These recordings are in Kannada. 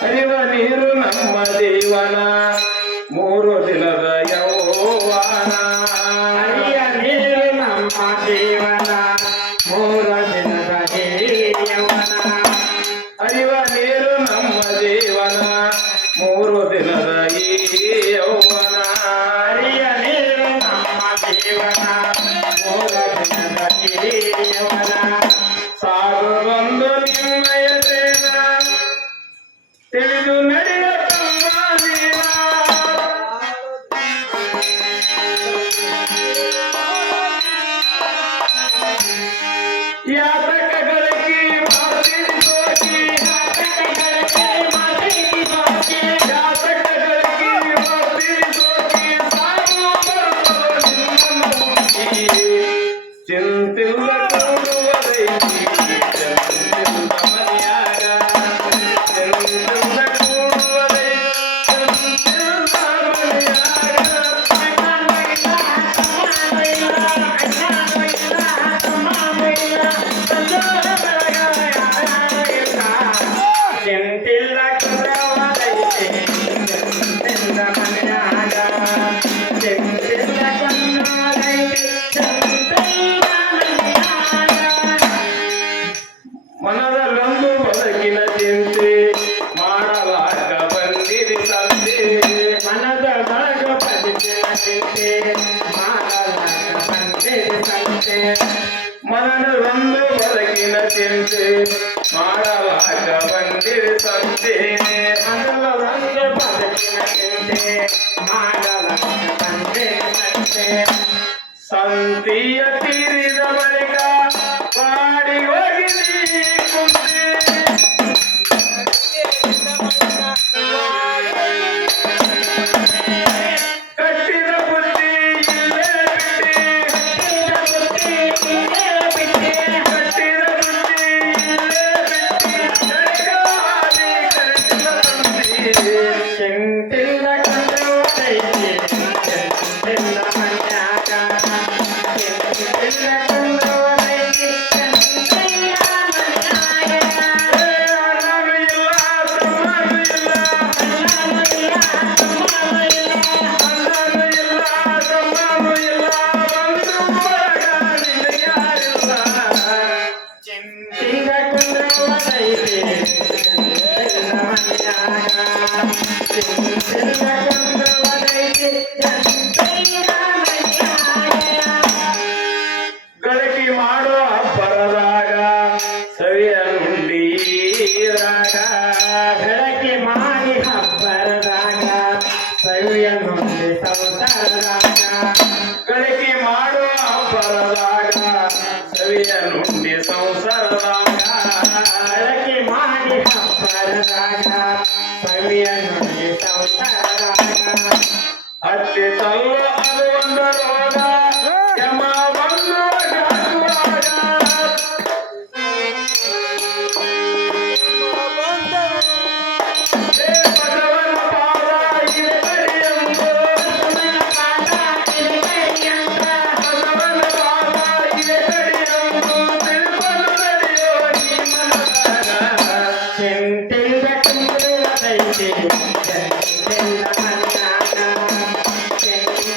ಹರಿವ ನೀರು ನಮ್ಮ ಜೀವನ ಮೂರು ದಿನದ ಯೌವನ ಹರಿಯ ನೀರು ನಮ್ಮ ಜೀವನ ಮೂರು ದಿನದ ಯೌವನ ಹರಿವ ನೀರು ನಮ್ಮ ಜೀವನ ಮೂರು ದಿನದ ಯೌವನ ಹರಿಯ ನೀರು ನಮ್ಮ ಜೀವನ ಮೂರು ದಿನದ ಯೌವನ ಸಾಗುವೊಂದು ನಿಮ್ಮಯ ಸೇನ ತಿಳಿದು ನಡೆಯ ಯಾತಕಗಳಿಗೆ ಮಾಡ್ತೀರಿ ಸೋಕಿ ಯಾತಕಗಳಿಗೆ ಮಾಡ್ತೀರಿ ಸೋಕಿ ಸಾಗು ಬರ್ತದೋ ನಿಮ್ಮ ಮುಖಿ ಚಿಂತಿಲ್ಲ ಕೂಡುವುದೈತಿ ಚಿಂತಿಲ್ಲ ಮನೆಯಾಗ ಚಿಂತಿಲ್ಲ ಕೂಡುವುದೈತಿ ಚಿಂತಿಲ್ಲ ಚಿಂತಿಲ್ಲ ಕುಂದ್ರವದೈತಿ ಚಿಂತಿಲ್ಲ ಮನೆಯಾಗ ಚಿಂತಿಲ್ಲ ಕುಂದ್ರವದೈತಿ ಚಿಂತಿಲ್ಲ ಮನೆಯಾಗ ಮನದಲ್ಲೊಂದು ಬದುಕಿನ ಚಿಂತೆ ಮಾಡಲಾಗ ಬಂದಿರಿ ಸಂತೆ ಮನದ ಒಳಗ ಬದುಕಿನ ಚಿಂತೆ ಮಾಡಲಾಗ ಬಂದಿರಿ ಸಂತೆ ಮನದಲ್ಲೊಂದು ಬದುಕಿನ ಚಿಂತೆ ಮಾಡಲಾಗ ಬಂದಿರಿ ಸಂತೆ ಮನದ ಒಂದು ಬದುಕಿನ ಚಿಂತೆ ಮಾಡಲಾಗ ಬಂದಿರಿ ಸಂತೆ ಸಂತಿಯ ತೀರಿದ ಬಳಿಕ ಪಾಡಿ ಹೋಗಿರಿ ಕುಂತೆ ಕಟ್ಟಿದ ಬುದ್ಧಿ ಇಲ್ಲೇ ಬಿಟ್ಟಿ ಕಟ್ಟಿದ ಬುದ್ಧಿ ಇಲ್ಲೇ ಬಿಟ್ಟಿ ಜಡಗಾಲಿ ಕಟ್ಟಿದ ತಂತಿ ಚಿಂತಿಲ್ಲ ಕುಂದ್ರವದೈತಿ ಚಿಂತಿಲ್ಲ ಮನ್ಯಾಗ ಚಿಂತಿಲ್ಲ ಕುಂದ್ರವದೈತಿ ಚಿಂತಿಲ್ಲ ಮನ್ಯಾಗ ಅಣ್ಣನೂ ಇಲ್ಲ ತಮ್ಮನೂ ಇಲ್ಲ ಅಣ್ಣನೂ ಇಲ್ಲ ತಮ್ಮನೂ ಇಲ್ಲ ಅಣ್ಣನೂ ಇಲ್ಲ ತಮ್ಮನೂ ಇಲ್ಲ ಬಂಧು ಬಳಗ ನಿನಗ್ಯಾರಿಲ್ಲ ಚಿಂತಿಲ್ಲ ಕುಂದ್ರವದೈತಿ ಚಿಂತಿಲ್ಲ ಮನ್ಯಾಗ ಚಿಂತಿಲ್ಲ ಕುಂದ್ರವದೈತಿ ಚಿಂತಿಲ್ಲ ಮನ್ಯಾಗ ಗಳಕಿ ಮಾಡೋ ಹಬ್ಬರದಾಗ ಸವಿಯ ನುಂಡೀರಾಗ ಬೆಳಗ್ಗೆ ಮಾಡಿ ಹಬ್ಬರದಾಗ ಸವಿಯ ನುಂಡಿ ಸಂಸಾರದಾಗ ಗಳಕಿ ಮಾಡೋ ಹಬ್ಬರದಾಗ ಸವಿಯ ನುಂಡಿ ಸಂಸಾರದಾಗ ಬೆಳಗ್ಗೆ ಮಾಡಿ ಹಬ್ಬರದಾಗ ಸವಿಯ ನುಂಡಿ ಸಂಸಾರದಾಗ ಹತ್ತಿ ತಲ್ಲ ಅದು ಒಂದು ರೋಗ ಯಮ ಬಂದು ಹಾಕುವಾಗ ಹೇ ಬಸವನ ಪಾದ ಇದೆ ಕಡಿಯಂದು ಬಸವನ ಪಾದ ಇದೆ ಕಡಿಯಂದು ತಿಳ್ಕೊಂಡು ನಡೆಯೋ ನೀ ಮನದಾಗ ಚಿಂತಿಲ್ಲ ಕುಂದ್ರವದೈತಿ ಚಿಂತಿಲ್ಲ ಮನ್ಯಾಗ ಚಿಂತಿಲ್ಲ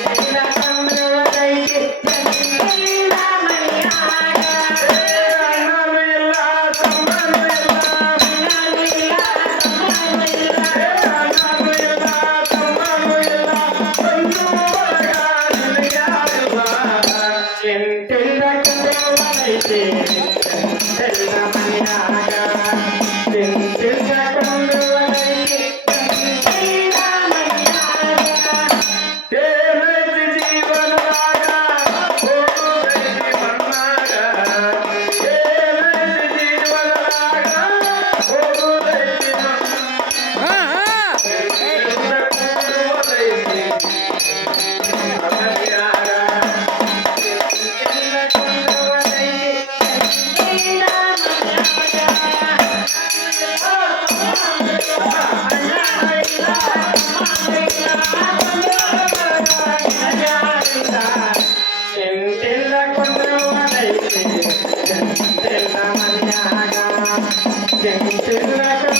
ತಿನ್ನಕ